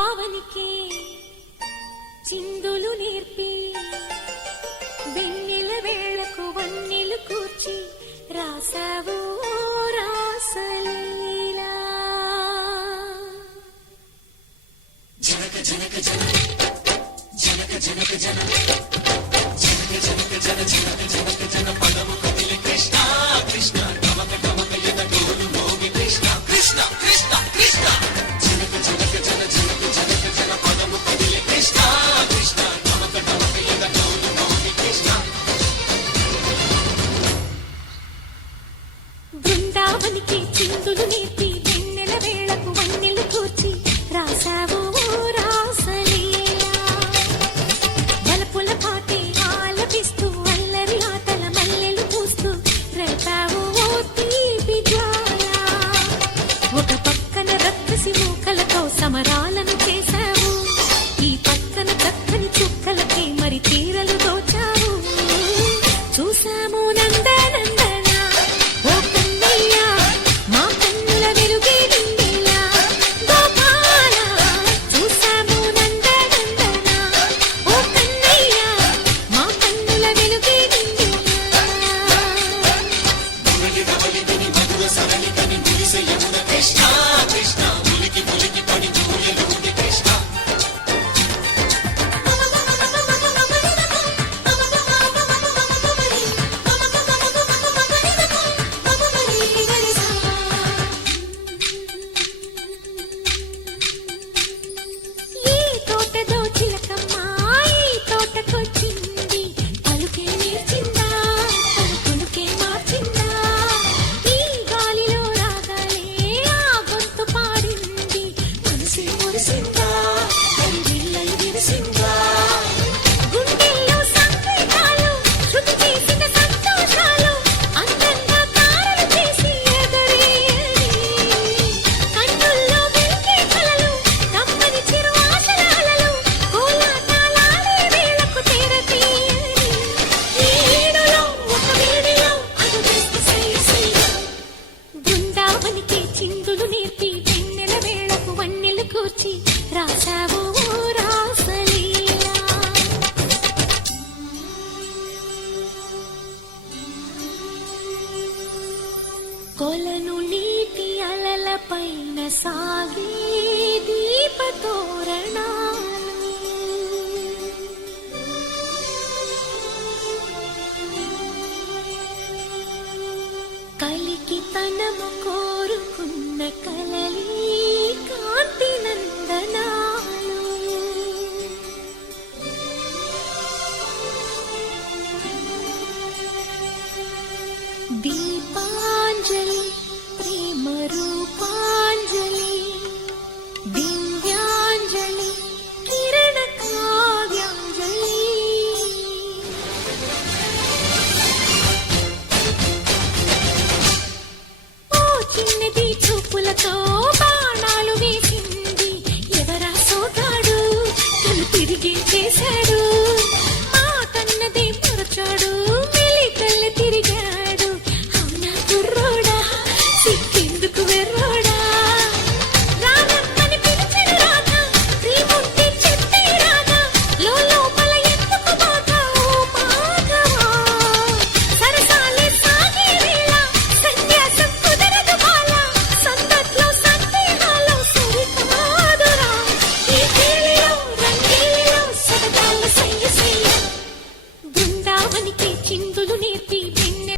పావనికి చిందులు నేర్పి వెన్నెల వేళకు వన్నెలు కూర్చి రాసావు రాసలీలా జనక జనక జన జనక జనక జన జనక జనక జన జనక జనక జన పదము కదిలి కృష్ణ కృష్ణ టమక టమక యద డోలు మోగి కృష్ణ కృష్ణ కృష్ణ కృష్ణ జనక జనక జన జనక జనక జన పదము కదిలి కృష్ణ కృష్ణ టమక టమక యద డోలు మోగి కృష్ణ బృందావనికి చిందులు నేర్పి వెన్నెల వేళకు వన్నెలు కూర్చి రాసావు సమరాలను చేశావు ఈ పక్కన చక్కని చుక్కలకి మరి తీరలు దోచావు చూసాము నందనందన ఓ కన్నయ్య మా కన్నుల వెలుగే నిండిలా గోపాల చూసాము నందనందన ఓ కన్నయ్య మా కన్నుల వెలుగే నిండిలా మురళి రవళి విని మధుర సరళి కని మురిసె యమున కృష్ణ కృష్ణ ములికి ములికి పడి ముయలుడి కృష్ణ ఈ తోటదో చిలకమ్మ ఈ తోటకొచ్చింది పలుకే నేర్చిందా పలుకులుకే మార్చిందా ఈ గాలిలో రాగాలే ఆ గొంతు పాడింది మనసు మురిసిందా కళ్ళై విరిసిందా గుండెల్లో సంకేతాలు శృతి చేసిన సంతోషాలు అందంగా తారలు చేసి ఎగరేయని కన్నుల్లో వెలిగే కలలు కమ్మని చిరు ఆశలాలలు కోలాటాలాడే వేళకు తెరతీయని ఈ ఈడులో ఒక వేడిలో అడుగేస్తూ సై సై బృందావనికి చిందులు నేర్పి వెన్నెల వేళకు వన్నెలు కూర్చి రాసావు రాసలీలా కొలను నీటి అలల పైన సాగే దీపతోరణాలు కలికి తనము కోరుకున్న కలలి కాంతి నందనాలు దీపాంజలి ప్రేమ రూపాంజలి దివ్యాంజలి కిరణ కావ్యాంజలి ఓ చిన్నది చూపులతో బాణాలు వేసింది ఎవరా సోగాడు తను తిరిగి చేశాడు మా కన్నదే మరచాడు మెలికల్లి తిరిగాడు అవునా కుర్రోడా సిక్కెందుకు వెర్రోడా రారమ్మని పిలిచెడు రాధ శ్రీముక్తి చెప్పే రాధ లోపల ఎందుకు బాధ ఓ మాధవా సరసాలే సాగే వేళ సన్యాసం కుదరదు బాల సందట్లో సందేహాలు సరికాదురా ఈ కేళిలో రంగేలిలో సరదాల సయ్య సయ్య బృందావనికి చిందులు నేర్పి